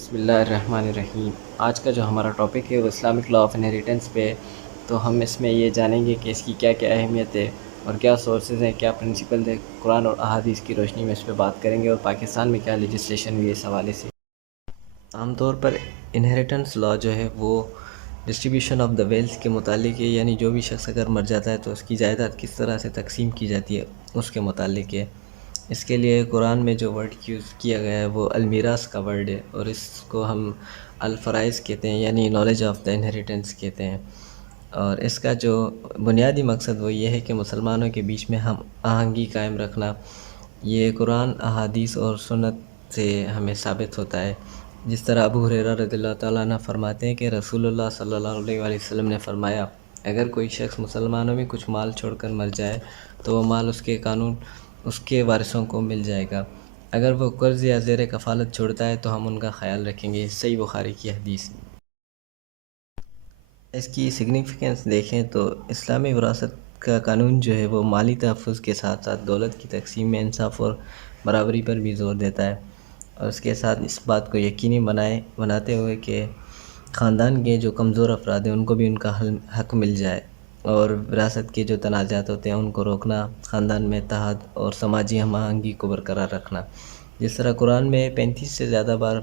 بسم اللہ الرحمن الرحیم۔ آج کا جو ہمارا ٹاپک ہے وہ اسلامک لا آف انہیریٹنس پہ ہے، تو ہم اس میں یہ جانیں گے کہ اس کی کیا کیا اہمیت ہے اور کیا سورسز ہیں، کیا پرنسپل ہے، قرآن اور احادیث کی روشنی میں اس پہ بات کریں گے، اور پاکستان میں کیا لیجسلیشن ہوئی ہے اس حوالے سے۔ عام طور پر انہیریٹنس لا جو ہے وہ ڈسٹریبیوشن آف دا ویلتھ کے متعلق ہے، یعنی جو بھی شخص اگر مر جاتا ہے تو اس کی جائیداد کس طرح سے تقسیم کی جاتی ہے اس کے متعلق ہے۔ اس کے لیے قرآن میں جو ورڈ یوز کیا گیا ہے وہ المیراث کا ورڈ ہے، اور اس کو ہم الفرائض کہتے ہیں، یعنی نالج آف دا انہیریٹنس کہتے ہیں۔ اور اس کا جو بنیادی مقصد وہ یہ ہے کہ مسلمانوں کے بیچ میں ہم آہنگی قائم رکھنا۔ یہ قرآن، احادیث اور سنت سے ہمیں ثابت ہوتا ہے، جس طرح ابو ہریرہ رضی اللہ تعالیٰ عنہ فرماتے ہیں کہ رسول اللہ صلی اللہ علیہ وآلہ وسلم نے فرمایا، اگر کوئی شخص مسلمانوں میں کچھ مال چھوڑ کر مر جائے تو وہ مال اس کے وارثوں کو مل جائے گا۔ اگر وہ قرض یا زیر کفالت چھوڑتا ہے تو ہم ان کا خیال رکھیں گے۔ صحیح بخاری کی حدیث۔ اس کی سگنیفیکنس دیکھیں تو اسلامی وراثت کا قانون جو ہے وہ مالی تحفظ کے ساتھ ساتھ دولت کی تقسیم میں انصاف اور برابری پر بھی زور دیتا ہے، اور اس کے ساتھ اس بات کو یقینی بناتے ہوئے کہ خاندان کے جو کمزور افراد ہیں ان کو بھی ان کا حق مل جائے، اور وراثت کے جو تنازعات ہوتے ہیں ان کو روکنا، خاندان میں اتحاد اور سماجی ہم آہنگی کو برقرار رکھنا۔ جس طرح قرآن میں 35 سے زیادہ بار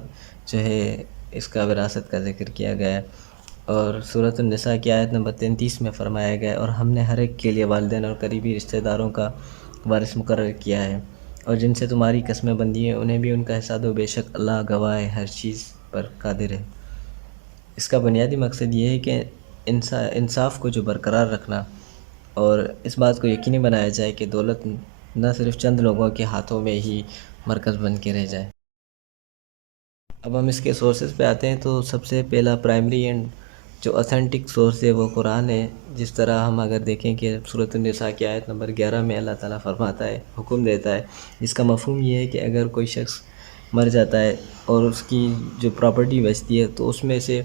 جو ہے اس کا وراثت کا ذکر کیا گیا ہے، اور سورۃ النساء کی آیت نمبر 33 میں فرمایا گیا ہے، اور ہم نے ہر ایک کے لیے والدین اور قریبی رشتہ داروں کا وارث مقرر کیا ہے، اور جن سے تمہاری قسمیں بندھی ہیں انہیں بھی ان کا حصہ دو، بے شک اللہ گواہ ہے، ہر چیز پر قادر ہے۔ اس کا بنیادی مقصد یہ ہے کہ انصاف کو جو برقرار رکھنا، اور اس بات کو یقینی بنایا جائے کہ دولت نہ صرف چند لوگوں کے ہاتھوں میں ہی مرکز بن کے رہ جائے۔ اب ہم اس کے سورسز پہ آتے ہیں، تو سب سے پہلا پرائمری اینڈ جو اتھینٹک سورس ہے وہ قرآن ہے۔ جس طرح ہم اگر دیکھیں کہ سورۃ النساء کی آیت نمبر 11 میں اللہ تعالیٰ فرماتا ہے، حکم دیتا ہے، جس کا مفہوم یہ ہے کہ اگر کوئی شخص مر جاتا ہے اور اس کی جو پراپرٹی بچتی ہے تو اس میں سے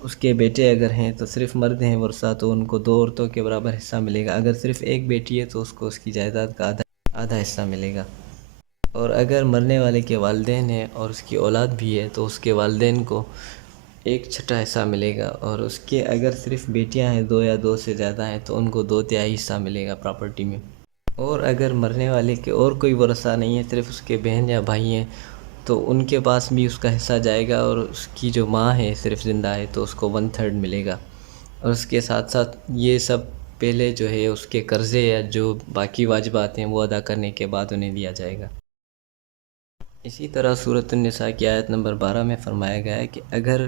اس کے بیٹے اگر ہیں تو صرف مرد ہیں ورثہ، تو ان کو 2 عورتوں کے برابر حصہ ملے گا۔ اگر صرف ایک بیٹی ہے تو اس کو اس کی جائیداد کا آدھا حصہ ملے گا، اور اگر مرنے والے کے والدین ہیں اور اس کی اولاد بھی ہے تو اس کے والدین کو 1/6 حصہ ملے گا، اور اس کے اگر صرف بیٹیاں ہیں 2 یا 2 سے زیادہ ہیں تو ان کو 2/3 حصہ ملے گا پراپرٹی میں۔ اور اگر مرنے والے کے اور کوئی ورثہ نہیں ہے، صرف اس کے بہن یا بھائی ہیں، تو ان کے پاس بھی اس کا حصہ جائے گا، اور اس کی جو ماں ہے صرف زندہ ہے تو اس کو 1/3 ملے گا، اور اس کے ساتھ ساتھ یہ سب پہلے جو ہے اس کے قرضے یا جو باقی واجبات ہیں وہ ادا کرنے کے بعد انہیں دیا جائے گا۔ اسی طرح سورۃ النساء کی آیت نمبر 12 میں فرمایا گیا ہے کہ اگر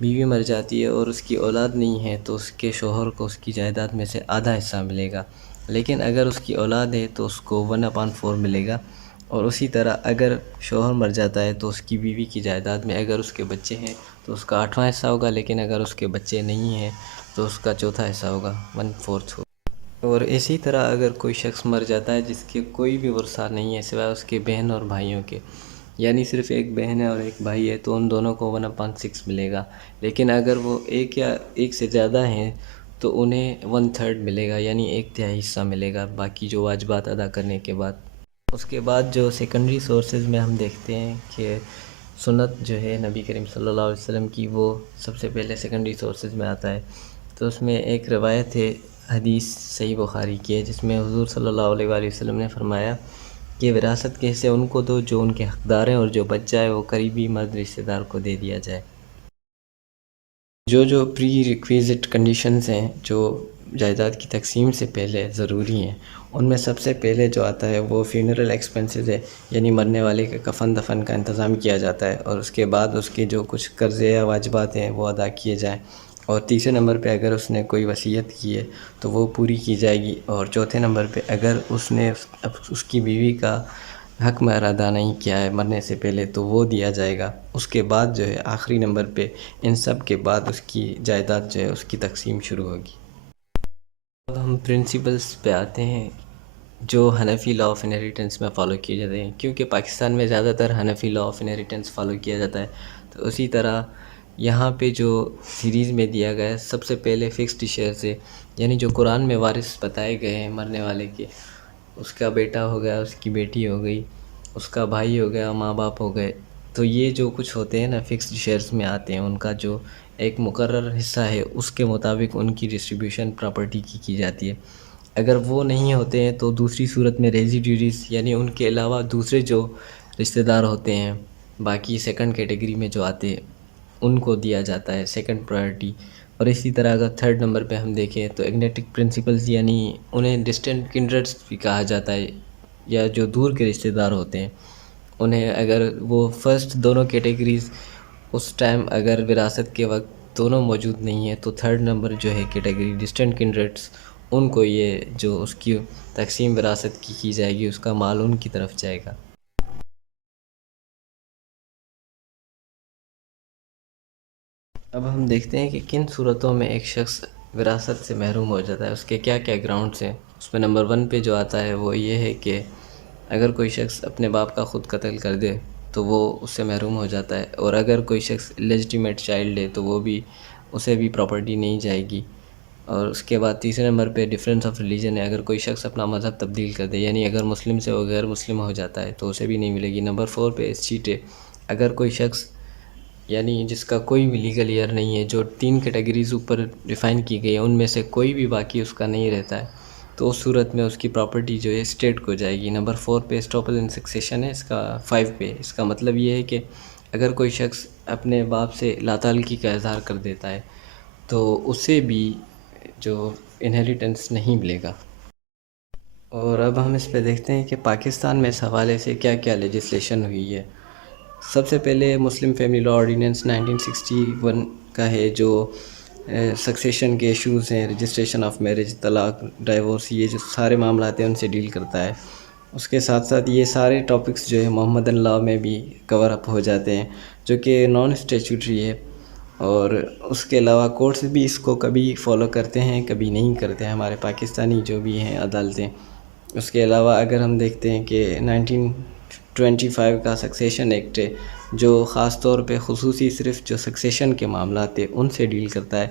بیوی مر جاتی ہے اور اس کی اولاد نہیں ہے تو اس کے شوہر کو اس کی جائیداد میں سے آدھا حصہ ملے گا، لیکن اگر اس کی اولاد ہے تو اس کو 1/4 ملے گا۔ اور اسی طرح اگر شوہر مر جاتا ہے تو اس کی بیوی کی جائیداد میں اگر اس کے بچے ہیں تو اس کا 8واں حصہ ہوگا، لیکن اگر اس کے بچے نہیں ہیں تو اس کا چوتھا حصہ ہوگا، 1/4 ہوگا۔ اور اسی طرح اگر کوئی شخص مر جاتا ہے جس کے کوئی بھی ورثہ نہیں ہے سوائے اس کے بہن اور بھائیوں کے، یعنی صرف ایک بہن ہے اور ایک بھائی ہے، تو ان دونوں کو 1/6 ملے گا، لیکن اگر وہ ایک یا ایک سے زیادہ ہیں تو انہیں 1/3 ملے گا، یعنی 1/3 حصہ ملے گا باقی جو واجبات ادا کرنے کے بعد۔ اس کے بعد جو سیکنڈری سورسز میں ہم دیکھتے ہیں کہ سنت جو ہے نبی کریم صلی اللہ علیہ وسلم کی، وہ سب سے پہلے سیکنڈری سورسز میں آتا ہے۔ تو اس میں ایک روایت ہے، حدیث صحیح بخاری کی ہے، جس میں حضور صلی اللہ علیہ وآلہ وسلم نے فرمایا کہ وراثت کے حصے ان کو دو جو ان کے حقدار ہیں، اور جو بچ جائے وہ قریبی مرد رشتہ دار کو دے دیا جائے۔ جو پری ریکویزٹ کنڈیشنز ہیں جو جائیداد کی تقسیم سے پہلے ضروری ہیں، ان میں سب سے پہلے جو آتا ہے وہ فیونرل ایکسپنسز ہے، یعنی مرنے والے کے کفن دفن کا انتظام کیا جاتا ہے، اور اس کے بعد اس کے جو کچھ قرضے یا واجبات ہیں وہ ادا کیے جائیں، اور تیسرے نمبر پہ اگر اس نے کوئی وصیت کی ہے تو وہ پوری کی جائے گی، اور چوتھے نمبر پہ اگر اس نے اس کی بیوی کا حق مہر ادا نہیں کیا ہے مرنے سے پہلے تو وہ دیا جائے گا۔ اس کے بعد جو ہے آخری نمبر پہ ان سب کے بعد اس کی جائیداد جو ہے اس کی تقسیم شروع ہوگی۔ اب ہم پرنسپلز پہ آتے ہیں جو حنفی لا آف انہیریٹنس میں فالو کیے جاتے ہیں، کیونکہ پاکستان میں زیادہ تر حنفی لا آف انہیریٹنس فالو کیا جاتا ہے، تو اسی طرح یہاں پہ جو سیریز میں دیا گیا ہے سب سے پہلے فکسڈ شیئر سے، یعنی جو قرآن میں وارث بتائے گئے ہیں مرنے والے کے، اس کا بیٹا ہو گیا، اس کی بیٹی ہو گئی، اس کا بھائی ہو گیا، ماں باپ ہو گئے، تو یہ جو کچھ ہوتے ہیں نا فکسڈ شیئرز میں آتے ہیں، ان کا جو ایک مقرر حصہ ہے اس کے مطابق ان کی ڈسٹریبیوشن پراپرٹی کی جاتی ہے۔ اگر وہ نہیں ہوتے ہیں تو دوسری صورت میں ریزیڈیوریز، یعنی ان کے علاوہ دوسرے جو رشتہ دار ہوتے ہیں باقی سیکنڈ کیٹیگری میں جو آتے ہیں ان کو دیا جاتا ہے سیکنڈ پرائرٹی۔ اور اسی طرح اگر تھرڈ نمبر پہ ہم دیکھیں تو ایگنیٹک پرنسپلز، یعنی انہیں ڈسٹنٹ کنڈرڈس بھی کہا جاتا ہے، یا جو دور کے رشتہ دار ہوتے ہیں انہیں اگر وہ فرسٹ دونوں کیٹیگریز اس ٹائم اگر وراثت کے وقت دونوں موجود نہیں ہیں تو تھرڈ نمبر جو ہے کیٹیگری ڈسٹنٹ کنڈرڈس، ان کو یہ جو اس کی تقسیم وراثت کی جائے گی، اس کا مال ان کی طرف جائے گا۔ اب ہم دیکھتے ہیں کہ کن صورتوں میں ایک شخص وراثت سے محروم ہو جاتا ہے، اس کے کیا کیا گراؤنڈس ہیں۔ اس میں نمبر 1 پہ جو آتا ہے وہ یہ ہے کہ اگر کوئی شخص اپنے باپ کا خود قتل کر دے تو وہ اس سے محروم ہو جاتا ہے، اور اگر کوئی شخص لیجیٹیمیٹ چائلڈ ہے تو وہ بھی اسے بھی پراپرٹی نہیں جائے گی۔ اور اس کے بعد تیسرے نمبر پہ ڈیفرنس آف ریلیجن ہے، اگر کوئی شخص اپنا مذہب تبدیل کر دے، یعنی اگر مسلم سے وہ غیر مسلم ہو جاتا ہے تو اسے بھی نہیں ملے گی۔ نمبر 4 پہ اسچیٹ ہے، اگر کوئی شخص یعنی جس کا کوئی بھی لیگل ایئر نہیں ہے، جو 3 کیٹیگریز اوپر ڈیفائن کی گئی ہیں ان میں سے کوئی بھی باقی اس کا نہیں رہتا ہے، تو اس صورت میں اس کی پراپرٹی جو ہے اسٹیٹ کو جائے گی۔ نمبر 4 پہ اسٹاپل ان سکسیشن ہے، اس کا 5 پہ اس کا مطلب یہ ہے کہ اگر کوئی شخص اپنے باپ سے لا تعلقی کا اظہار کر دیتا ہے تو اسے بھی جو انہیریٹنس نہیں ملے گا۔ اور اب ہم اس پہ دیکھتے ہیں کہ پاکستان میں اس حوالے سے کیا کیا لیجسلیشن ہوئی ہے۔ سب سے پہلے مسلم فیملی لا آرڈیننس 1961 کا ہے، جو سکسیشن کے ایشوز ہیں، رجسٹریشن آف میرج، طلاق، ڈائیورس، یہ جو سارے معاملات ہیں ان سے ڈیل کرتا ہے۔ اس کے ساتھ ساتھ یہ سارے ٹاپکس جو ہے محمدن لاء میں بھی کور اپ ہو جاتے ہیں، جو کہ نان اسٹیچوٹری ہے، اور اس کے علاوہ کورٹس بھی اس کو کبھی فالو کرتے ہیں کبھی نہیں کرتے ہیں، ہمارے پاکستانی جو بھی ہیں عدالتیں۔ اس کے علاوہ اگر ہم دیکھتے ہیں کہ 1925 کا سکسیشن ایکٹ ہے، جو خاص طور پہ خصوصی صرف جو سکسیشن کے معاملات ہیں ان سے ڈیل کرتا ہے،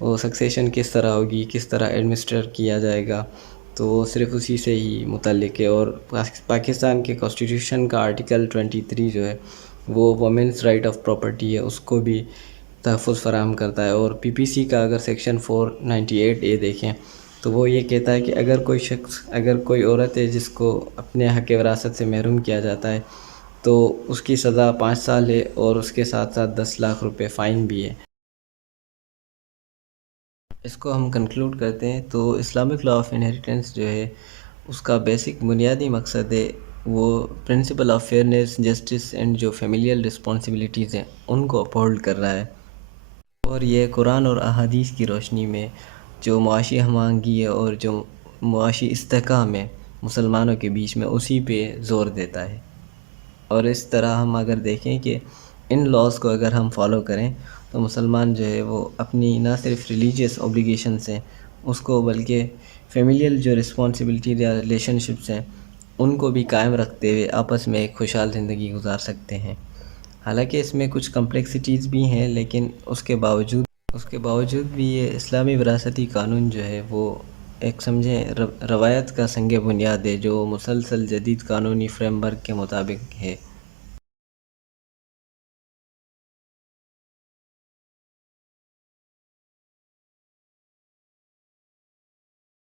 وہ سکسیشن کس طرح ہوگی، کس طرح ایڈمنسٹر کیا جائے گا، تو وہ صرف اسی سے ہی متعلق ہے۔ اور پاکستان کے کانسٹیٹیوشن کا آرٹیکل 23 جو ہے وہ وومنس رائٹ آف پراپرٹی ہے، اس کو بھی تحفظ فراہم کرتا ہے۔ اور پی پی سی کا اگر سیکشن 498A دیکھیں تو وہ یہ کہتا ہے کہ اگر کوئی عورت ہے جس کو اپنے حق وراثت سے محروم کیا جاتا ہے تو اس کی سزا 5 سال ہے، اور اس کے ساتھ ساتھ 10 لاکھ روپے فائن بھی ہے۔ اس کو ہم کنکلوڈ کرتے ہیں تو اسلامک لا آف انہیریٹنس جو ہے اس کا بیسک بنیادی مقصد ہے وہ principle of fairness, justice and جو فیملیل رسپانسبلٹیز ہیں ان کو اپہولڈ کر رہا ہے، اور یہ قرآن اور احادیث کی روشنی میں جو معاشی ہم آہنگی ہے اور جو معاشی استحکام ہے مسلمانوں کے بیچ میں اسی پہ زور دیتا ہے۔ اور اس طرح ہم اگر دیکھیں کہ ان لاز کو اگر ہم فالو کریں تو مسلمان جو ہے وہ اپنی نہ صرف ریلیجیس اوبلیگیشنس ہیں اس کو، بلکہ فیملیل جو رسپانسبلٹی یا ریلیشن شپس ہیں ان کو بھی قائم رکھتے ہوئے آپس میں ایک خوشحال زندگی گزار سکتے ہیں۔ حالانکہ اس میں کچھ کمپلیکسٹیز بھی ہیں، لیکن اس کے باوجود بھی یہ اسلامی وراثتی قانون جو ہے وہ ایک سمجھیں روایت کا سنگ بنیاد ہے جو مسلسل جدید قانونی فریم ورک کے مطابق ہے۔